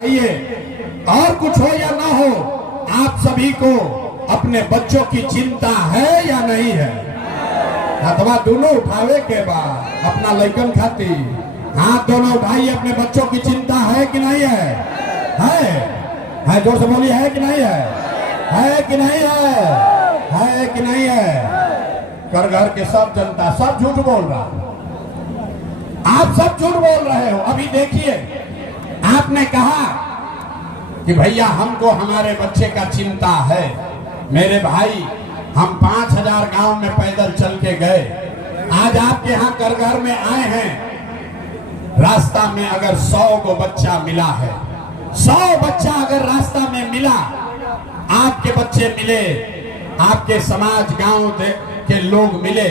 ये और कुछ हो या ना हो, आप सभी को अपने बच्चों की चिंता है या नहीं है? अथवा दोनों उठावे के बाद अपना लइकन खाती हाथ दोनों उठाइए। अपने बच्चों की चिंता है कि नहीं है? है जोर से बोलिए, है कि नहीं है? है कि नहीं है? है कि नहीं है? कर घर के सब जनता सब झूठ बोल रहा, आप सब झूठ बोल रहे हो। अभी देखिए, आपने कहा कि भैया हमको हमारे बच्चे का चिंता है। मेरे भाई, हम 5000 गांव में पैदल चल के गए, आज आपके यहाँ कर घर में आए हैं। रास्ता में अगर 100 को बच्चा मिला है, 100 बच्चा अगर रास्ता में मिला, आपके बच्चे मिले, आपके समाज गांव के लोग मिले,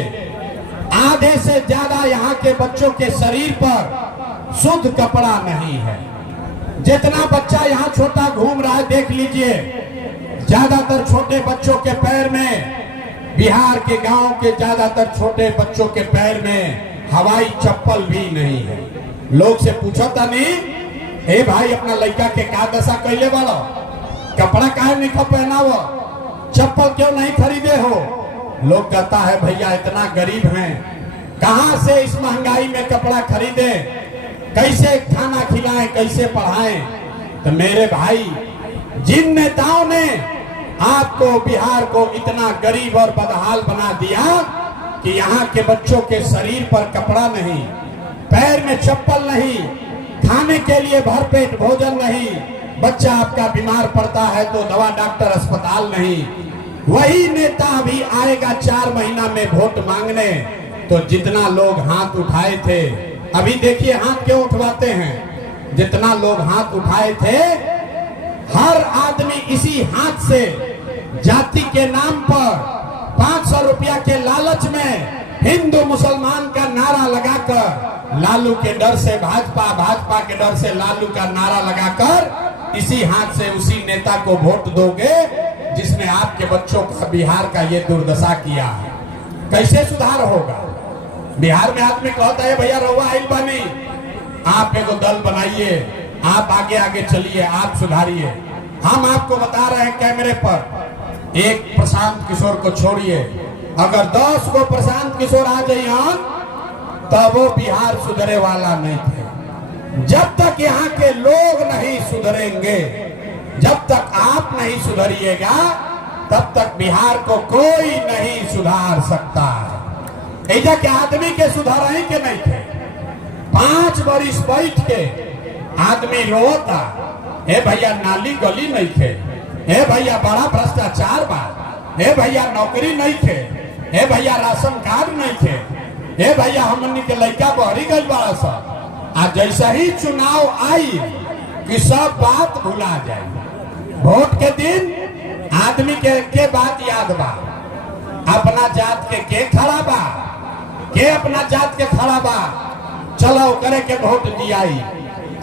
आधे से ज्यादा यहाँ के बच्चों के शरीर पर शुद्ध कपड़ा नहीं है। जितना बच्चा यहाँ छोटा घूम रहा है देख लीजिए, ज्यादातर छोटे बच्चों के पैर में, बिहार के गांव के ज्यादातर छोटे बच्चों के पैर में हवाई चप्पल भी नहीं है। लोग से पूछो था नहीं, हे भाई अपना लड़का के का दशा कैले वाला, कपड़ा काहे नहीं पहना वो, चप्पल क्यों नहीं खरीदे हो? लोग कहता है भैया इतना गरीब हैं, कहां से इस महंगाई में कपड़ा खरीदे, कैसे खाना खिलाएं, कैसे पढ़ाएं? तो मेरे भाई, जिन नेताओं ने आपको बिहार को इतना गरीब और बदहाल बना दिया कि यहाँ के बच्चों के शरीर पर कपड़ा नहीं, पैर में चप्पल नहीं, खाने के लिए भरपेट भोजन नहीं, बच्चा आपका बीमार पड़ता है तो दवा डॉक्टर अस्पताल नहीं, वही नेता अभी आएगा 4 महीना में वोट मांगने। तो जितना लोग हाथ उठाए थे, अभी देखिए हाथ क्यों उठवाते हैं, जितना लोग हाथ उठाए थे, हर आदमी इसी हाथ से जाति के नाम पर 500 रुपया के लालच में हिंदू मुसलमान का नारा लगाकर, लालू के डर से भाजपा, भाजपा के डर से लालू का नारा लगाकर इसी हाथ से उसी नेता को वोट दोगे जिसने आपके बच्चों का बिहार का ये दुर्दशा किया है। कैसे सुधार होगा? बिहार में आदमी कहता है भैया रहुआ आइल बानी, आप एगो दल बनाइए, आप आगे आगे चलिए, आप सुधारिए। हम आपको बता रहे हैं कैमरे पर, एक प्रशांत किशोर को छोड़िए, अगर 10 को प्रशांत किशोर आ जाइए तब वो बिहार सुधरे वाला नहीं थे। जब तक यहाँ के लोग नहीं सुधरेंगे, जब तक आप नहीं सुधरिएगा, तब तक बिहार को कोई नहीं सुधार सकता है। ऐसा के आदमी के सुधार ही के नहीं थे। 5 बरिस बैठ के आदमी रोता, हे भैया नाली गली नहीं थे, हे भैया बड़ा भ्रष्टाचार बा, हे भैया नौकरी नहीं थे, हे भैया राशन कार्ड नहीं थे, हे भैया हमनी के लड़का बहरी गई बड़ा सा। आज जैसा ही चुनाव आई कि सब बात भुला जाए। वोट के दिन आदमी के बात याद बा, अपना जात के खड़ा बा, के अपना जात के खड़ा बा, चलो करे के वोट दिया।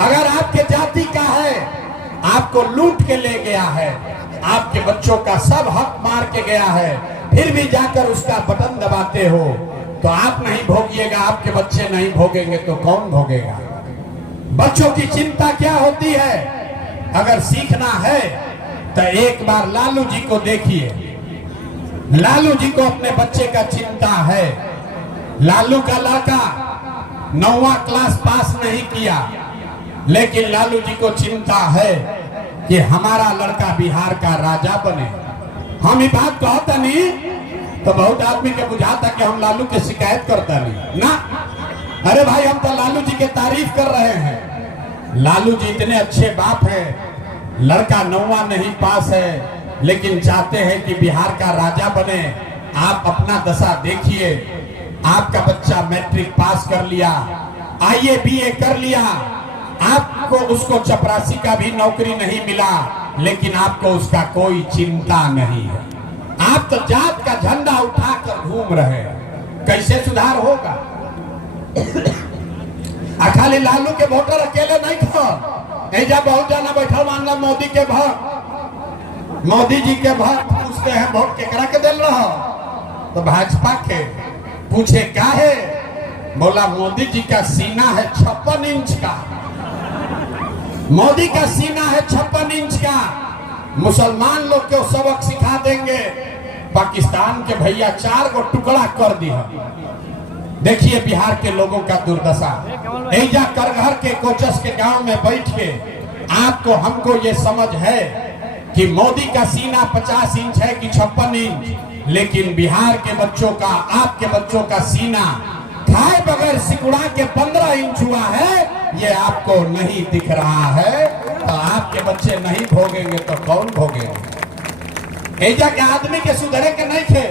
अगर आपके जाति का है, आपको लूट के ले गया है, आपके बच्चों का सब हक मार के गया है, फिर भी जाकर उसका बटन दबाते हो, तो आप नहीं भोगिएगा, आपके बच्चे नहीं भोगेंगे तो कौन भोगेगा? बच्चों की चिंता क्या होती है? अगर सीखना है तो एक बार लालू जी को देखिए। लालू जी को अपने बच्चे का चिंता है। लालू का लड़का 9वां क्लास पास नहीं किया, लेकिन लालू जी को चिंता है कि हमारा लड़का बिहार का राजा बने। हम ये बात कहता नहीं तो बहुत आदमी के बुझाता कि हम लालू की शिकायत करता नहीं ना। अरे भाई, हम तो लालू जी के तारीफ कर रहे हैं। लालू जी इतने अच्छे बाप हैं, लड़का 9वां नहीं पास है, लेकिन चाहते हैं कि बिहार का राजा बने। आप अपना दशा देखिए, आपका बच्चा मैट्रिक पास कर लिया, IAS BA कर लिया, आपको उसको चपरासी का भी नौकरी नहीं मिला, लेकिन आपको उसका कोई चिंता नहीं है। आप तो जात का झंडा उठाकर घूम रहे हैं। कैसे सुधार होगा? खाली लालू के वोटर अकेले नहीं खा, ऐजा बहुत जाना बैठा, मानना मोदी के भक्त, मोदी जी के भक्त पूछते हैं वोट केकरा के दिल रहा, तो भाजपा के। पूछे क्या है? बोला मोदी जी का सीना है 56 इंच का। मोदी का सीना है 56 इंच का। मुसलमान लोग को सबक सिखा देंगे। पाकिस्तान के भैया 4 को टुकड़ा कर दिया। देखिए बिहार के लोगों का दुर्दशा। ऐजा करघर के कोचस के गांव में बैठ के आपको हमको ये समझ है कि मोदी का सीना 50 इंच है कि 56 इंच, लेकिन बिहार के बच्चों का, आपके बच्चों का सीना खाए बगैर सिकुड़ा के 15 इंच हुआ है। ये आपको नहीं दिख रहा है तो आपके बच्चे नहीं भोगेंगे तो कौन भोगेंगे? ऐजा के आदमी के सुधरे के नहीं थे।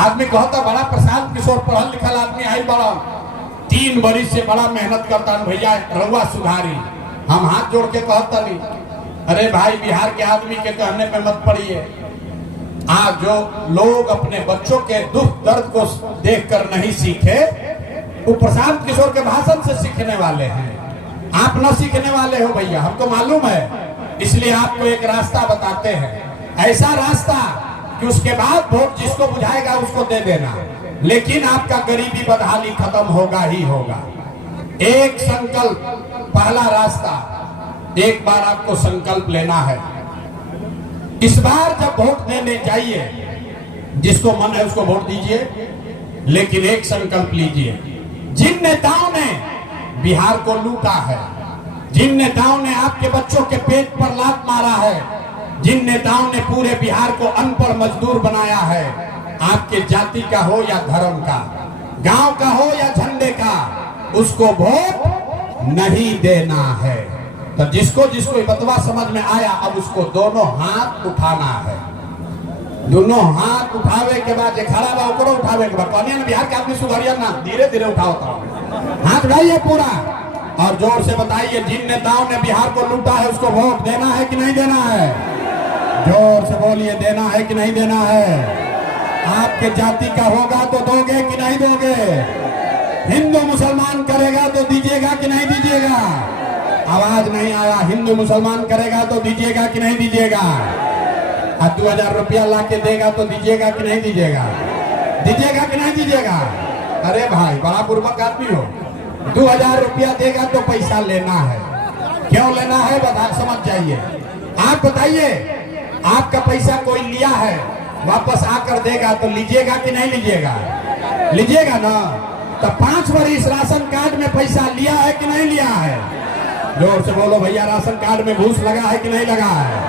आदमी कहता बड़ा प्रशांत किशोर पढ़ल लिखल आदमी आई, बड़ा 3 बरिस से बड़ा मेहनत करता भैया रउआ सुधारी। हम हाथ जोड़ के कहता नहीं, अरे भाई बिहार के आदमी के कहने पे मत पड़िए। आज जो लोग अपने बच्चों के दुख दर्द को देखकर नहीं सीखे, वो प्रशांत किशोर के भाषण से सीखने वाले हैं। आप न सीखने वाले हो भैया, हमको मालूम है। इसलिए आपको एक रास्ता बताते हैं, ऐसा रास्ता कि उसके बाद वोट जिसको बुझाएगा उसको दे देना, लेकिन आपका गरीबी बदहाली खत्म होगा ही होगा। एक संकल्प, पहला रास्ता, एक बार आपको संकल्प लेना है। इस बार जब वोट देने जाइए, जिसको मन है उसको वोट दीजिए, लेकिन एक संकल्प लीजिए। जिन नेताओं ने बिहार को लूटा है, जिन नेताओं ने आपके बच्चों के पेट पर लात मारा है, जिन नेताओं ने पूरे बिहार को अनपढ़ मजदूर बनाया है, आपके जाति का हो या धर्म का, गांव का हो या झंडे का, उसको वोट नहीं देना है। तो जिसको जिसको ये बतवा समझ में आया, अब उसको दोनों हाथ उठाना है। दोनों हाथ उठावे के बाद खड़ा बा ओकरो उठावे के बाद, कहनी बिहार के आदमी सुधरिया ना, धीरे धीरे उठाओ। हाथ उठाइए पूरा और जोर से बताइए, जिन नेताओं ने बिहार को लूटा है उसको वोट देना है कि नहीं देना है? जोर से बोलिए, देना है कि नहीं देना है? आपके जाति का होगा तो दोगे कि नहीं दोगे? हिंदू मुसलमान करेगा तो दीजिएगा कि नहीं दीजिएगा? आवाज नहीं आया। हिंदू मुसलमान करेगा तो दीजिएगा कि नहीं दीजिएगा? 2000 रुपया ला के देगा तो दीजिएगा कि नहीं दीजिएगा? दीजिएगा कि नहीं दीजिएगा? अरे भाई बड़ा बुर्बक आदमी हो। 2000 रुपया देगा तो पैसा लेना है। क्यों लेना है बता, समझ जाइए। आप बताइए, आपका पैसा कोई लिया है, वापस आकर देगा तो लीजिएगा कि नहीं लीजिएगा? लीजिएगा ना। तो 5 वर्ष राशन कार्ड में पैसा लिया है कि नहीं लिया है? जोर से बोलो भैया, राशन कार्ड में घूस लगा है कि नहीं लगा है?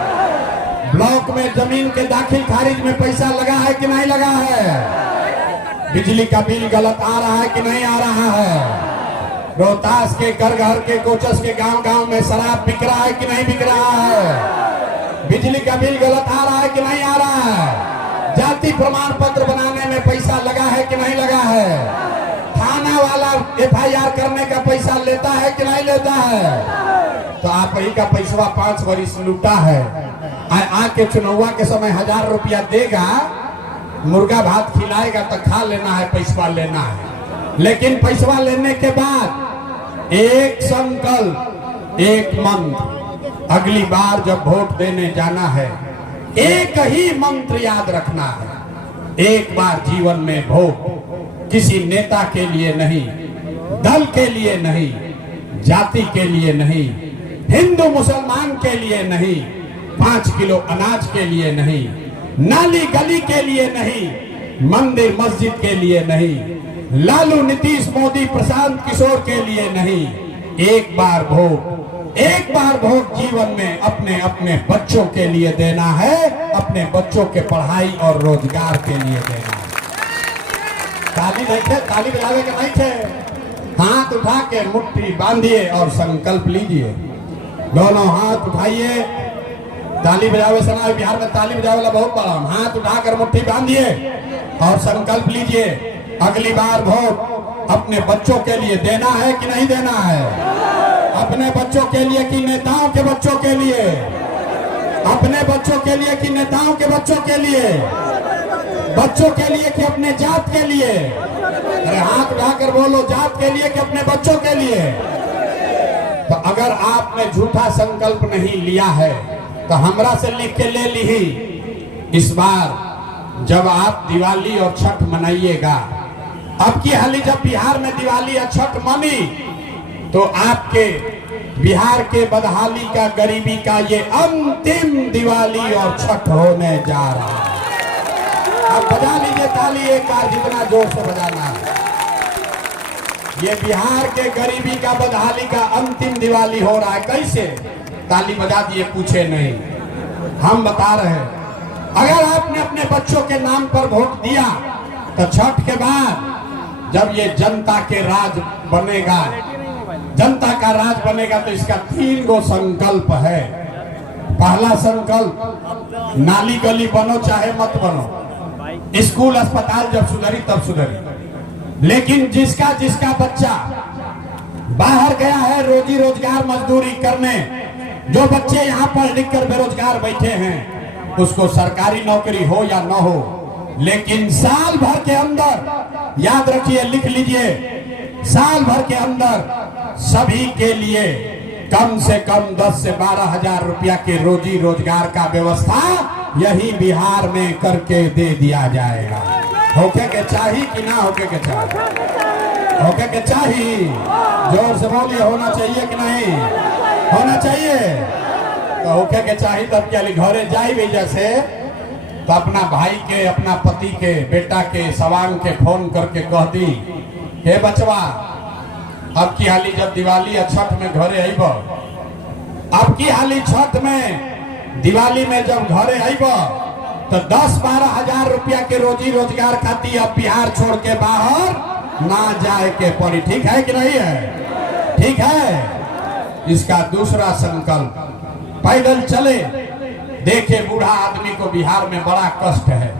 ब्लॉक में जमीन के दाखिल खारिज में पैसा लगा है कि नहीं लगा है? बिजली का बिल गलत आ रहा है कि नहीं आ रहा है? रोहतास के घर के कोचस के गांव में शराब बिक रहा है कि नहीं बिक रहा है? बिजली का बिल गलत आ रहा है कि नहीं आ रहा है? जाति प्रमाण पत्र बनाने में पैसा लगा है कि नहीं लगा है? थाना वाला FIR करने का पैसा लेता है कि नहीं लेता है? तो आप ही का पैसा 5 वर्ष लूटा है। आके चुनाव के समय 1000 रुपया देगा, मुर्गा भात खिलाएगा तो खा लेना है, पैसा लेना है। लेकिन पैसा लेने के बाद एक संकल्प, एक मंत्र, अगली बार जब वोट देने जाना है एक ही मंत्र याद रखना है। एक बार जीवन में वोट किसी नेता के लिए नहीं, दल के लिए नहीं, जाति के लिए नहीं, हिंदू मुसलमान के लिए नहीं, 5 किलो अनाज के लिए नहीं, नाली गली के लिए नहीं, मंदिर मस्जिद के लिए नहीं, लालू नीतीश मोदी प्रशांत किशोर के लिए नहीं। एक बार वोट जीवन में अपने अपने बच्चों के लिए देना है, अपने बच्चों के पढ़ाई और रोजगार के लिए देना है। ताली नहीं थे, ताली बजावे के नहीं थे। हाथ उठा के मुट्ठी बांधिए और संकल्प लीजिए। दोनों हाथ उठाइए। ताली बजावे से ना, बिहार में ताली बजावे वाला बहुत बड़ा। हाथ उठाकर मुट्ठी बांधिए और संकल्प लीजिए, अगली बार वोट अपने बच्चों के लिए देना है कि नहीं देना है? अपने बच्चों के लिए कि नेताओं के बच्चों के लिए? अपने बच्चों के लिए कि नेताओं के बच्चों के लिए? बच्चों के लिए कि अपने जात के लिए? अरे हाथ उठाकर बोलो, जात के लिए कि अपने बच्चों के लिए? तो अगर आपने झूठा संकल्प नहीं लिया है तो हमरा से लिख के ले ली। इस बार जब आप दिवाली और छठ मनाइएगा, अब की हाली जब बिहार में दिवाली और छठ मनी, तो आपके बिहार के बदहाली का, गरीबी का ये अंतिम दिवाली और छठ होने जा रहा है। अब बजा लीजिए ताली एक बार, जितना जोर से बजाना है। ये बिहार के गरीबी का, बदहाली का अंतिम दिवाली हो रहा है। कैसे? ताली बजा दिए, पूछे नहीं, हम बता रहे हैं। अगर आपने अपने बच्चों के नाम पर वोट दिया तो छठ के बाद जब ये जनता के राज बनेगा, जनता का राज बनेगा, तो इसका 3 गो संकल्प है। पहला संकल्प, नाली गली बनो चाहे मत बनो, स्कूल अस्पताल जब सुधरी तब सुधरी, लेकिन जिसका जिसका बच्चा बाहर गया है रोजी रोजगार मजदूरी करने, जो बच्चे यहाँ पढ़ लिख कर बेरोजगार बैठे हैं, उसको सरकारी नौकरी हो या न हो, लेकिन साल भर के अंदर, याद रखिए, लिख लीजिए, साल भर के अंदर सभी के लिए कम से कम 10 से 12 हजार रुपया के रोजी रोजगार का व्यवस्था यही बिहार में करके दे दिया जाएगा। होके के चाहिए कि ना होके के चाहिए? होके के चाहिए। जोर से बोलिए, होना चाहिए कि नहीं होना चाहिए? तो होके के चाहिए। तब क्या घरे जाई भी जैसे तो अपना भाई के, अपना पति के, बेटा के, सवांग के फोन करके कह दी, हे बचवा, अब की हाली जब दिवाली या छठ में घरे आइब, अब की हाली छठ में दिवाली में जब घरे आइब तो 10-12 हजार रुपया के रोजी रोजगार खाती अब बिहार छोड़ के बाहर ना जाए के पड़ी। ठीक है कि नहीं है? ठीक है। इसका दूसरा संकल्प, पैदल चले। देखे बूढ़ा आदमी को बिहार में बड़ा कष्ट है,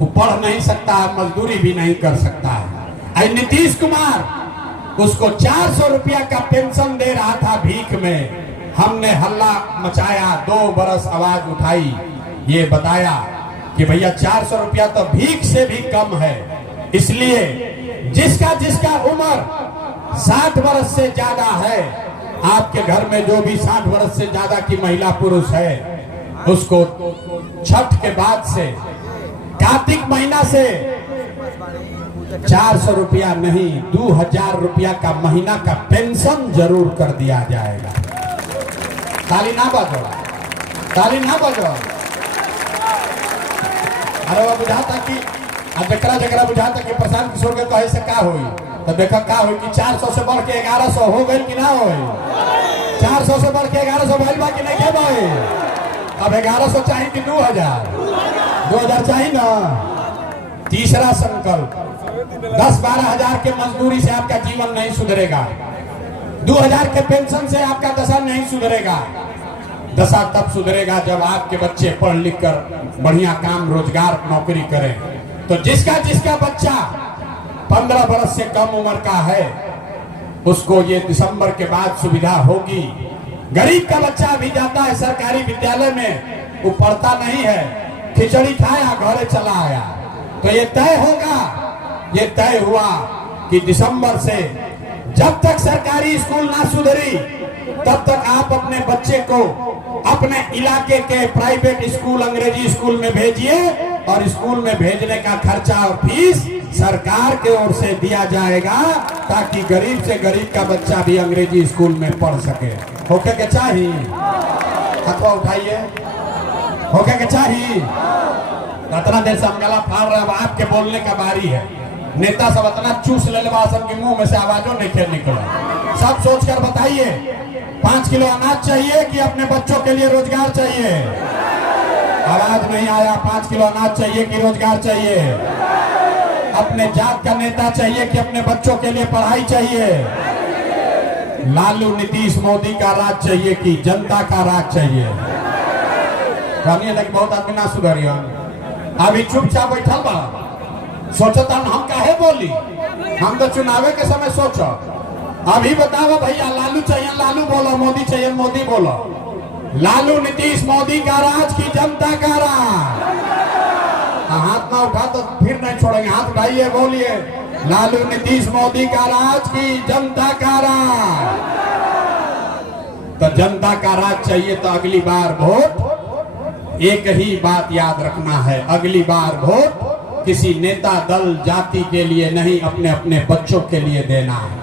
वो पढ़ नहीं सकता है, मजदूरी भी नहीं कर सकता है। नीतीश कुमार उसको 400 रुपया का पेंशन दे रहा था भीख में। हमने हल्ला मचाया, 2 बरस आवाज उठाई, ये बताया कि भैया 400 रुपया तो भीख से भी कम है। इसलिए जिसका जिसका उम्र 60 वर्ष से ज्यादा है, आपके घर में जो भी 60 वर्ष से ज्यादा की महिला पुरुष है, उसको छठ के बाद से, कार्तिक महीना से 400 रुपया नहीं, 2000 रुपया का महीना का पेंशन जरूर कर दिया जाएगा। ताली ना बजो, ताली ना बजो। अरे वो बुझाता कि जकरा जकरा बुझाता कि प्रशांत किशोर के कहे से का होई, तो देखा का होई कि 400 से बढ़ के 1100 हो गई कि ना होई? 400 से बढ़ के 1100 भइल बा कि नहीं के भाई? अब 1100 चाहिए कि 2000 चाहिए ना। तीसरा संकल्प, 10-12 हजार के मजदूरी से आपका जीवन नहीं सुधरेगा, 2000 के पेंशन से आपका दशा नहीं सुधरेगा। दशा तब सुधरेगा जब आपके बच्चे पढ़ लिख कर बढ़िया काम, रोजगार, नौकरी करें। तो जिसका जिसका बच्चा 15 बरस से कम उम्र का है, उसको ये दिसंबर के बाद सुविधा होगी। गरीब का बच्चा भी जाता है सरकारी विद्यालय में, वो पढ़ता नहीं है, खिचड़ी खाया घरे चला आया। तो ये तय होगा, ये तय हुआ कि दिसंबर से जब तक सरकारी स्कूल ना सुधरी, तब तक आप अपने बच्चे को अपने इलाके के प्राइवेट स्कूल, अंग्रेजी स्कूल में भेजिए, और स्कूल में भेजने का खर्चा और फीस सरकार के ओर से दिया जाएगा, ताकि गरीब से गरीब का बच्चा भी अंग्रेजी स्कूल में पढ़ सके। होके के चाहिए? हाथवा उठाइए। होके के चाहिए? इतना देर से हम गला फाड़ रहे, अब आपके बोलने का बारी है। नेता सब इतना चूस ले लेवा, सबके मुंह में से आवाजों नहीं खेल निकला। सब सोचकर बताइए, 5 किलो अनाज चाहिए कि अपने बच्चों के लिए रोजगार चाहिए? आवाज नहीं आया। 5 किलो अनाज चाहिए कि रोजगार चाहिए? अपने जात का नेता चाहिए कि अपने बच्चों के लिए पढ़ाई चाहिए? लालू नीतीश मोदी का राज चाहिए कि जनता का राज चाहिए? जानिए लेकिन बहुत आदमी ना सुधरियो, अभी चुपचाप बैठल बा, सोचता हम काहे बोली, हम तो चुनावे के समय सोचो। अभी बताओ भैया, लालू चाहिए लालू बोलो, मोदी चाहिए मोदी बोलो। लालू नीतीश मोदी का राज की जनता का राज? हाथ ना उठा तो फिर नहीं छोड़ेंगे, हाथ उठाइए, बोलिए, लालू नीतीश मोदी का राज की जनता का राज। तो जनता का राज चाहिए तो अगली बार वोट, एक ही बात याद रखना है, अगली बार वोट किसी नेता, दल, जाति के लिए नहीं, अपने अपने बच्चों के लिए देना है।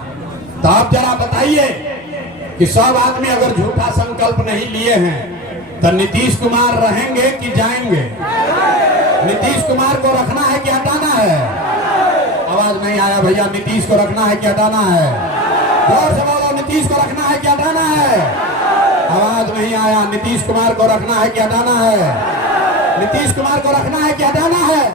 तो आप जरा बताइए, कि सब आदमी अगर झूठा संकल्प नहीं लिए हैं तो नीतीश कुमार रहेंगे कि जाएंगे? नीतीश कुमार को रखना है कि हटाना है? आवाज नहीं आया भैया। नीतीश को रखना है कि हटाना है? जोर से बोलो, नीतीश को रखना है कि हटाना है? आवाज नहीं आया। नीतीश कुमार को रखना है कि हटाना है? नीतीश कुमार को रखना है कि हटाना है?